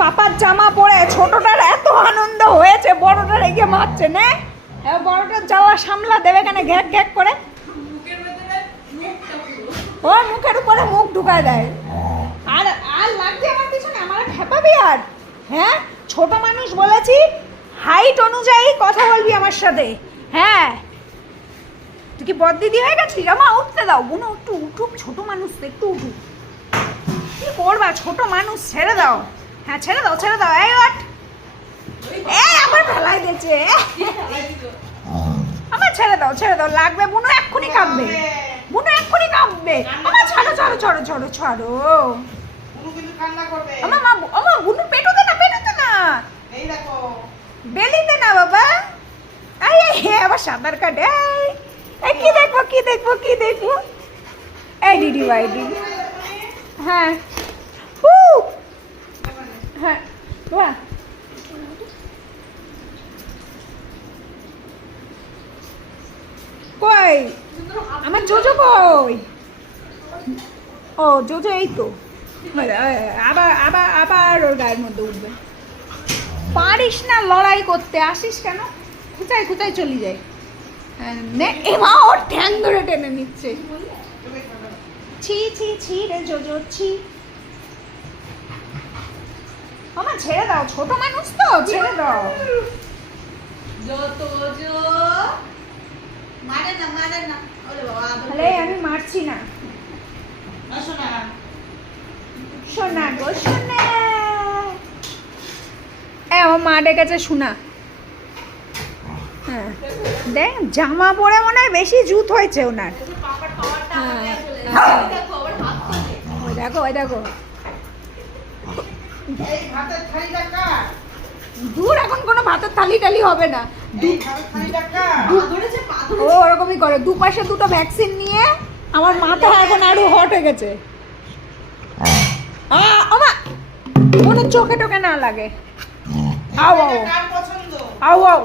পাপার জামা পরে ছোটটার এত আনন্দ হয়েছে, বড়টা রেগে মারছে না। বড়টার জ্বালা সামলা দেবে কেন ঘ্যাক ঘ্যাক করে, ও মুখের উপরে মুখ ঢুকায় দেয়। আর আর লাগছে আমার পিছনে, আমার খেপাবি আর? হ্যাঁ, ছোট মানুষ বলেছি, হাইট অনুযায়ী কথা বলবি আমার সাথে। হ্যাঁ, তুই কি বদদিদি হয়ে গেছিস? আমার উঠতে দাও, বোন একটু উঠুক, ছোট মানুষ তো একটু উঠুক। কি করবা, ছোট মানুষ, ছেড়ে দাও। হ্যাঁ ছেড়ে দাও, ছেড়ে দাও। এই ওঠ, এই আবার ফেলাই দিয়েছে। আমার ছেড়ে দাও, ছেড়ে দাও, লাগবে। বুনু এক্ষুনি কাঁপবে, বুনু এক্ষুনি কাঁপবে। আমার ছাড়ো ছাড়ো ছাড়ো ছাড়ো ছাড়ো। আমার মা, আমার বুনু পেটোতে না, পেটোতে না, বেলিতে না বাবা। এই এই আবার সাঁতার কাটে। এই কি দেখবো, কি দেখবো, কি দেখবো? এই দিদি ভাই দিদি। হ্যাঁ হ্যাঁ বাহ, কই আমার জোজো কই? ও জোজো এই তো, আবার আবার আবার ওর গায়ের মধ্যে উঠবে। পারিস না লড়াই করতে, আসিস কেন? খুঁচাই খুঁচাই চলে যায়। এমা ওর ঠ্যাং ধরে টেনে নিচ্ছে। ছি ছি ছি রে জোজো, ছি। আমার ছেড়ে দাও, ছোট মানুষ তো, ছেড়ে দাও। আমি মারছি না। শোনা গো শোনা, আমার মা ডেকেছে শোনা। হ্যাঁ দেখ, জামা পরে মনে হয় বেশি জুত হয়েছে ওনার। ওই দেখো, ওই দেখো, দূর এখন কোনো ভাতের থালি টালি হবে না। ও ওরকমই করে, দুপাশে দুটো ভ্যাকসিন নিয়ে। আমার মাথা এখন আরো হট হয়ে গেছে। আমার মনে চোখে টোকে না লাগে। আও আও আও আও।